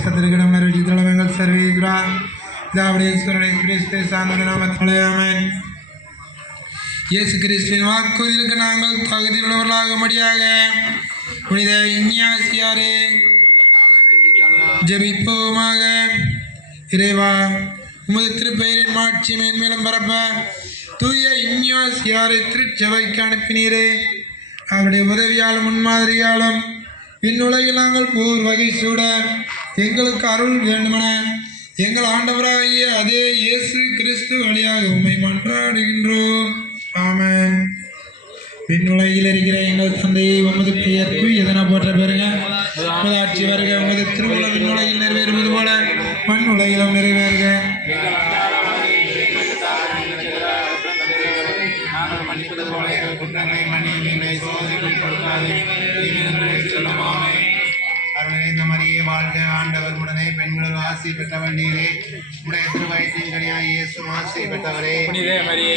சத்திரிகிடம் நிறைவேற்றங்கள் சர்வீகிறார் இயேசு கிறிஸ்துவின் வாக்குறுதிக்கு நாங்கள் தகுதியுள்ளவர்களாகும்படியாக புனித இன்யாசியாரே ஜெபிப்போமாக இறைவா உமது திருப்பெயரின் மாட்சி மேன்மேலும் பரப்ப தூய இஞ்ஞாசியாரை திருச்சபைக்கு அனுப்பினீரே. அவருடைய உதவியாலும் முன்மாதிரியாலும் இந்நுலகில் நாங்கள் போர் வகை சூட எங்களுக்கு அருள் வேண்டுமென எங்கள் ஆண்டவராகிய அதே இயேசு கிறிஸ்து வழியாக உண்மை மன்றாடுகின்றோம். ஆம விண்ணுலகில் இருக்கிற எங்கள் தந்தையை உமது பெயர் எதனா போற்ற பெறுங்க ஆட்சி வருக உமது திருவுள விண்ணுலகில் நிறைவேறுவது போல மண் உலகிலும் நிறைவேறுக அருளிந்த மரியே வாழ்க ஆண்டவர் உடனே. பெண்களுள் ஆசி பெற்றவர் நீரே. உடைய திருவயத்தின் கனியாய் இயேசு ஆசி பெற்றவரே. புனித மரியே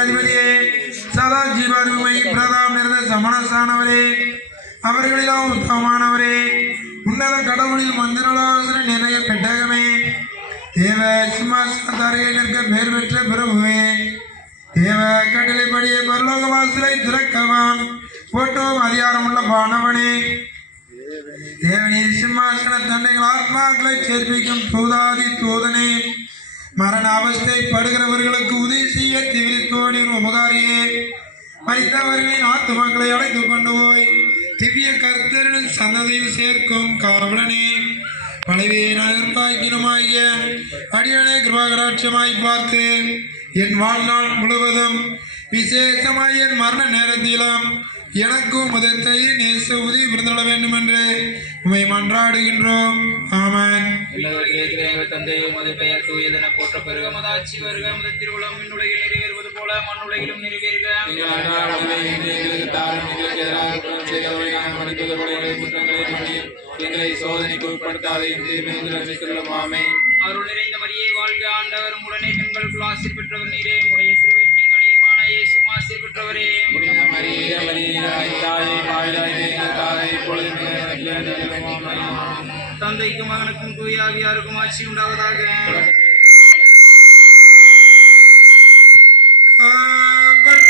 அதிபதியே சதா ஜீவாருமை பிரதாம் நிறைந்த சமணசானவரே அவர்களிலும் உத்தமமானவரே உன்னத கடவுளில் மந்திரலோசனை நிறைய பெட்டகமே தேவ சிம்மாசனத்தாரையை நிற்க பெயர் பெற்ற பிரபுவே தேவ கட்டளைப்படியே பரலோக வாசலை திறக்கவாம் போட்டோம் அதிகாரமுள்ள பானவனே. தேவனீர் சிம்மாசன தண்டைகள் ஆத்மாக்களை சேர்ப்பிக்கும் தூதாதி தூதனே மரண அவஸ்தை படுகிறவர்களுக்கு உதவி செய்ய திவிரித்தோடி உபகாரியே. மறித்தவர்களின் ஆத்மாக்களை அழைத்துக் கொண்டு போய் திவ்ய கர்த்தரின் சந்ததியில் சேர்க்கும் காவலனே பழவே நகர்பாக்கினுமாகிய அடியனை கிருபாகராட்சியமாய் பார்த்து என் வாழ்நாள் முழுவதும் விசேஷமாய் என் மரண நேரத்திலும் எனக்கும் முதத்தை நேச உதவி பிறந்துவிட வேண்டும் என்று உமை மன்றாடுகின்றோம். ஆமென். தந்தையே உமது பெயர் தூயதென போற்ற பெருக மத ஆட்சி வருக. மத திருவுளம் விண்ணுலகில் நிறைவேறுவது போல மண்ணுலகிலும் நிறைவேறுக. எங்கள் சோதனைக்கு உட்படுத்தாத அருள் நிறைந்த மரியே வாழ்க. ஆண்டவர் உடனே பெண்களுக்குள் ஆசீர் பெற்றவர் நீரே. உடைய திருவயிற்றின் கனியுமான இயேசும் ஆசீர் பெற்றவரே புனித மரியே மரியாய் தாயே பாவிலாய் எங்களுக்காக இப்பொழுது நேரத்தில் வேண்டிக் கொள்ளும் ஆமென். தந்தைக்கும் மகனுக்கும் தூயாவியாருக்கும் ஆட்சி உண்டாவதாக காவல்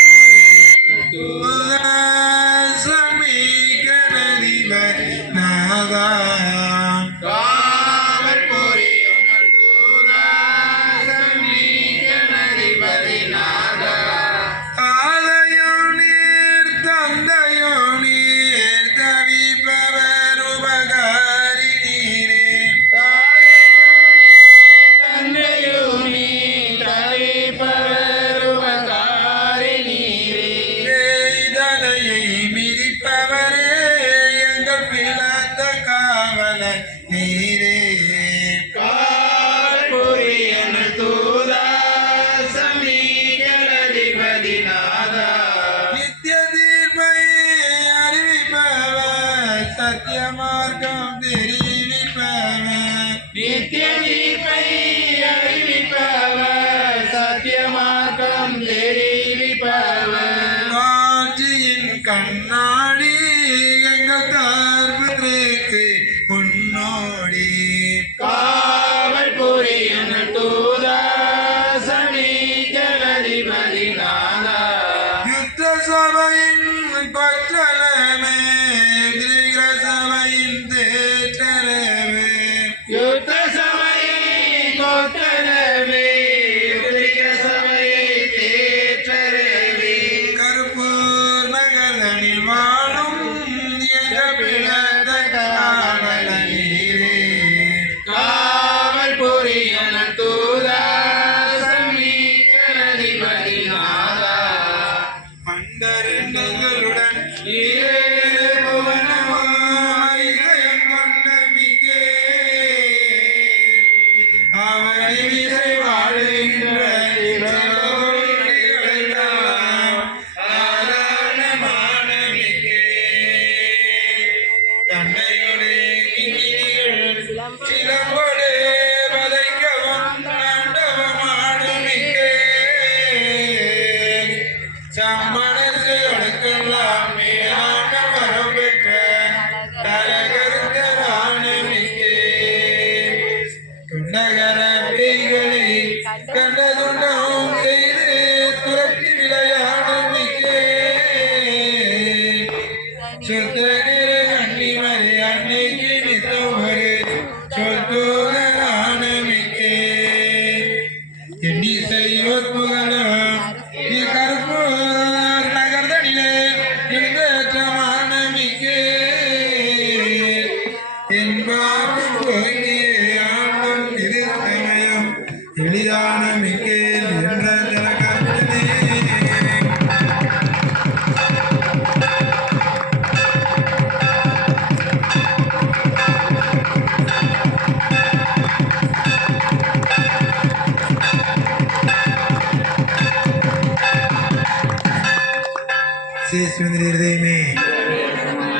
சேஸ்வந்திரி ஹிருதயமே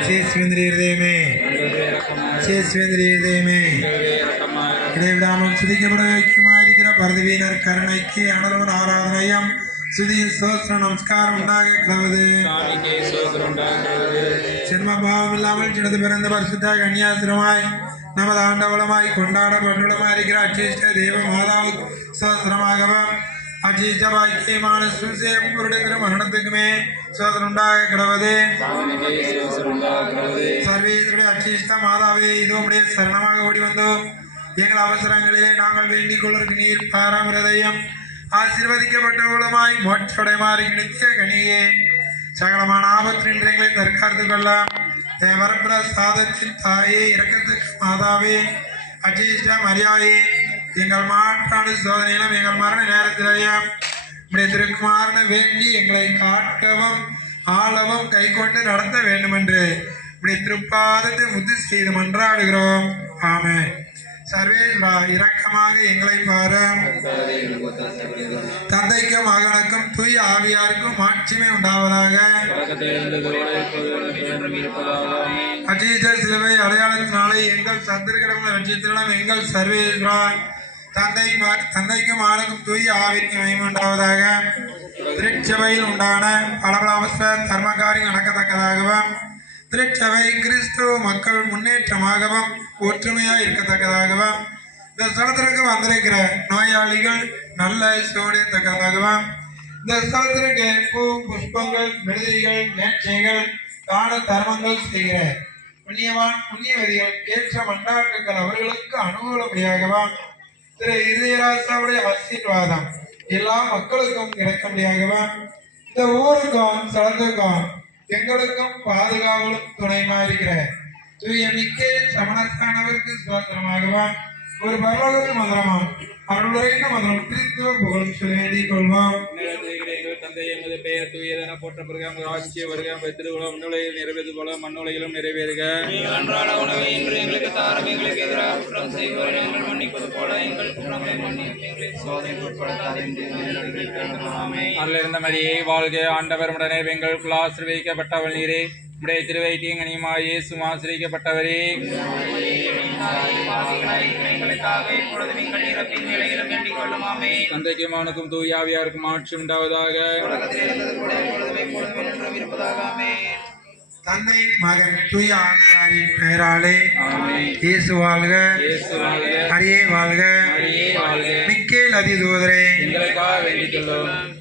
சேஸ்வந்திரி ஹிருதயமே சேஸ்வந்திரி ஹிருதயமே இடைவிடாமல் சுதிக்கப்பட வைக்குமாயிருக்கிற பரதவீனர் கருணைக்கு அனலவன் ஆராதனையம் சுதி சோஸ்திர நமஸ்காரம் உண்டாகிறது ஜென்ம பாவம் இல்லாமல் சின்னது பிறந்த கன்னியாசிரமாய் நமது ஆண்டவளமாய் கொண்டாட பண்டுளமாயிருக்கிற தேவ மாதாவுக்கு சோஸ்திரமாகவும் அச்சிஷ்ட பாக்கியமான சுசேம் குருடத்திர மரணத்துக்குமே சோதரம் உண்டாக கிடவது. சாமிக்கே சோதரம் உண்டாகிறது சர்வேஸ்வருடைய அச்சிஷ்ட மாதாவே இது உடைய சரணமாக ஓடி வந்தோம் எங்கள் அவசரங்களிலே நாங்கள் வேண்டிக் கொள்வதற்கு நீர் பாரமிரதயம். ஆசீர்வதிக்கப்பட்டவளுமாய் மோட்சடைமாறி நித்திய கனியே. சகலமான ஆபத்து நின்று எங்களை தற்காத்து கொள்ள. வரப்பிர சாதத்தின் தாயே இரக்கத்துக்கு மாதாவே. அச்சிஷ்ட மரியாயே. எங்கள் மாற்றாடு சோதனையிலும் எங்கள் மரண நேரத்திலேயே இப்படி திருக்குமாரன வேண்டி எங்களை காட்டவும் ஆளவும் கை கொண்டு நடத்த வேண்டுமென்று இப்படி திருப்பாதத்தை முத்து செய்து மன்றாடுகிறோம். ஆமே சர்வே இரக்கமாக எங்களை பாரு தந்தைக்கும் மகனுக்கும் தூய ஆவியாருக்கும் மாட்சிமை உண்டாவதாக. தொடக்கத்தில் அஜீஜ சிலுவை அடையாளத்தினாலே எங்கள் சந்திரகிரம ரட்சித்திடம் எங்கள் சர்வேஸ்வரா. தந்தை ம- தந்தைக்கும் மகனுக்கும் தூய ஆவிக்கு மயமுண்டாவதாக திருச்சபையில் உண்டான பலபலாவசர தர்ம காரியம் நடக்கத்தக்கதாகவும் திருச்சபை கிறிஸ்துவ மக்கள் முன்னேற்றமாகவும் ஒற்றுமையாக இருக்கத்தக்கதாகவும் இந்த ஸ்தலத்திற்கு வந்திருக்கிற நோயாளிகள் நல்ல சோடியத்தக்கதாகவும் இந்த ஸ்தலத்திற்கு பூ புஷ்பங்கள் விடுதிகள் நேர்ச்சைகள் தான தர்மங்கள் செய்கிற புண்ணியவான் புண்ணியவதிகள் ஏற்ற மண்டாட்டுக்கள் அவர்களுக்கு அனுகூலப்படியாகவும் திரு இருதயராசாவுடைய ஆசீர்வாதம். எல்லா மக்களுக்கும் கிடைக்கும்படியாகவும் இந்த ஊருக்கும் ஸ்தலத்துக்கும் எங்களுக்கும் பாதுகாவலும் துணையுமா இருக்கிற தூய மிக்கே சமணஸ்தானவருக்கு சுதந்திரமாகவும் ஒரு பரலோக மந்திரமும் அருளுரைந்த மந்திரம் திருத்துவ புகழும் சொல்லி வேண்டிக் கொள்வோம். தந்தை எமது பெயர் தூயதென போற்ற பிறகு ஆட்சியை வருக திருவுளம் மண்ணுலையில் நிறைவேறு போல மண்ணுலையிலும் நிறைவேறுக. அன்றாட உணவை இன்று எங்களுக்கு தாரம் எங்களுக்கு எதிராக குற்றம் செய்வோரை நாங்கள் மன்னிப்பது போல எங்கள் குற்றங்களை மன்னியும் எங்களை சோதனைக்கு உட்படுத்தாதே அருளிருந்த மரியே வாழ்க. ஆண்டவர் உடனே எங்களுக்குள் ஆசிர்வதிக்கப்பட்டவள் நீரே. உடைய திருவைத்தியங்கனியுமாய் இயேசு ஆசிரியப்பட்டவரே தந்தைக்கும் அவனுக்கும் தூயாவியாருக்கும் ஆட்சி உண்டாவதாக. தந்தை மகன் தூய ஆவியாரின் பெயராலே இயேசு வாழ்க. இயேசு வாழ்க. அரியே வாழ்க. மரியே வாழ்க. மிக்கேல் அதிதூதரே எங்களுக்காக வேண்டிக் கொள்ளும்.